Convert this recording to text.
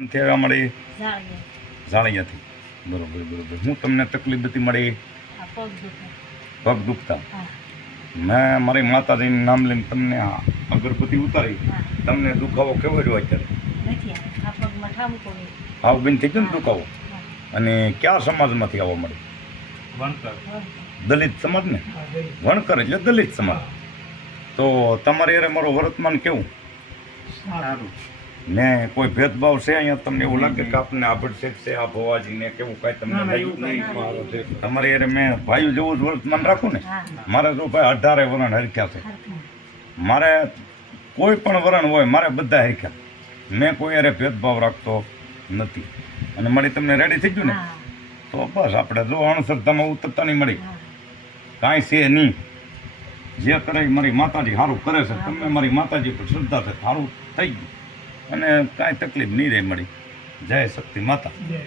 થયા મળી ઝાળિયાથી બરોબર બરોબર. હું તમને તકલીફ હતી મળી? પગ દુખે. દુખતા? મેં મારી માતાજીનું નામ લઈને તમને અગરબત્તી ઉતારી. તમને દુખાવો કેવો રહ્યો અત્યારે? નથી આવે આ પગમાં હાવ બેન થઈ ગયો ને દુખાવો? અને કયા સમાજમાંથી આવવા મળે? દલિત સમાજ ને? વણકર એટલે દલિત સમાજ. તો તમારે યારે મારો વર્તમાન કેવું? ને કોઈ ભેદભાવ છે અહીંયા તમને એવું લાગે કે આપને આભડશેક છે આ ભવાજીને કેવું કાંઈ તમને લાગ્યું નહીં? તમારે યારે મેં ભાઈઓ જેવું જ વર્તમાન રાખું ને? મારે તો ભાઈ અઢારે વરણ હરખ્યા છે. મારે કોઈ પણ વરણ હોય મારે બધા હરખ્યા. મેં કોઈ યારે ભેદભાવ રાખતો નથી. અને મળી તમને રેડી થઈ ગયું ને? તો બસ આપણે જો અણસરતામાં ઉતરતા નહીં મળી કાંઈ છે નહીં. જે કરે મારી માતાજી સારું કરે છે. તમે મારી માતાજી પર શ્રદ્ધા છે. સારું થઈ ગયું. અને કાંઈ તકલીફ નહીં રહે મળી. જય શક્તિ માતા. જય